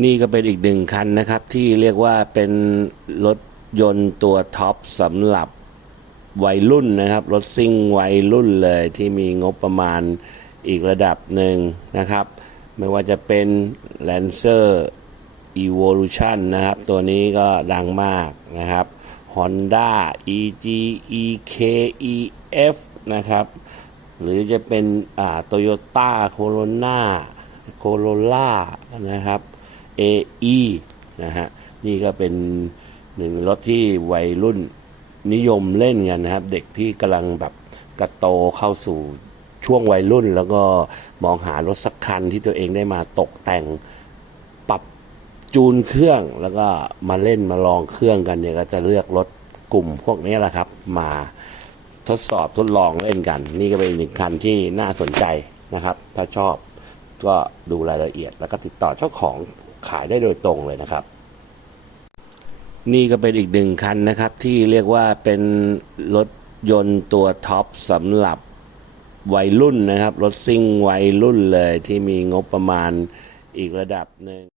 นี่ก็เป็นอีกหนึ่งคันนะครับ ที่เรียกว่าเป็นรถยนต์ตัวท็อปสำหรับวัยรุ่นนะครับ รถซิ่งวัยรุ่นเลยที่มีงบประมาณอีกระดับหนึ่งนะครับ ไม่ว่าจะเป็น Lancer Evolution นะครับ ตัวนี้ก็ดังมากนะครับ Honda EG EK EF นะครับ หรือจะเป็นอ่าโตโยต้าโคโรนาโคโรล่านะครับ AE นะฮะ นี่ก็เป็นหนึ่งรถที่วัยรุ่นนิยมเล่นกันนะครับ เด็กที่กำลังแบบกระโตเข้าสู่ช่วงวัยรุ่น แล้วก็มองหารถสักคันที่ตัวเองได้มาตกแต่งปรับจูนเครื่องแล้วก็มาเล่นมาลองเครื่องกันเนี่ยก็จะเลือกรถกลุ่มพวกนี้แหละครับ มาทดสอบทดลองเล่นกัน นี่ก็เป็นอีกหนึ่งคันที่น่าสนใจนะครับ ถ้าชอบก็ดูรายละเอียดแล้วก็ติดต่อเจ้าของ ขายได้โดยตรงเลยนะครับ นี่ก็เป็นอีกหนึ่งคันนะครับ ที่เรียกว่าเป็นรถยนต์ตัวท็อปสำหรับวัยรุ่นนะครับ รถซิ่งวัยรุ่นเลยที่มีงบประมาณอีกระดับหนึ่ง